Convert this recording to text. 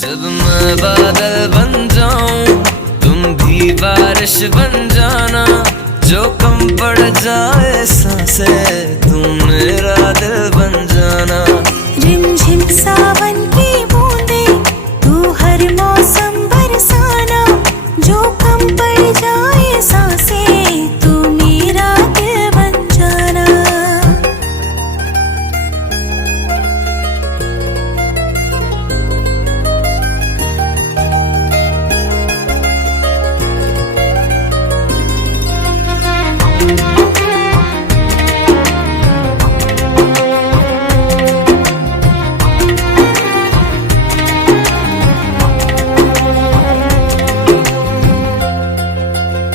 जब मैं बादल बन जाऊं तुम भी बारिश बन जाना, जो कम पड़ जाए सांसें तुम मेरा दिल बन जाना।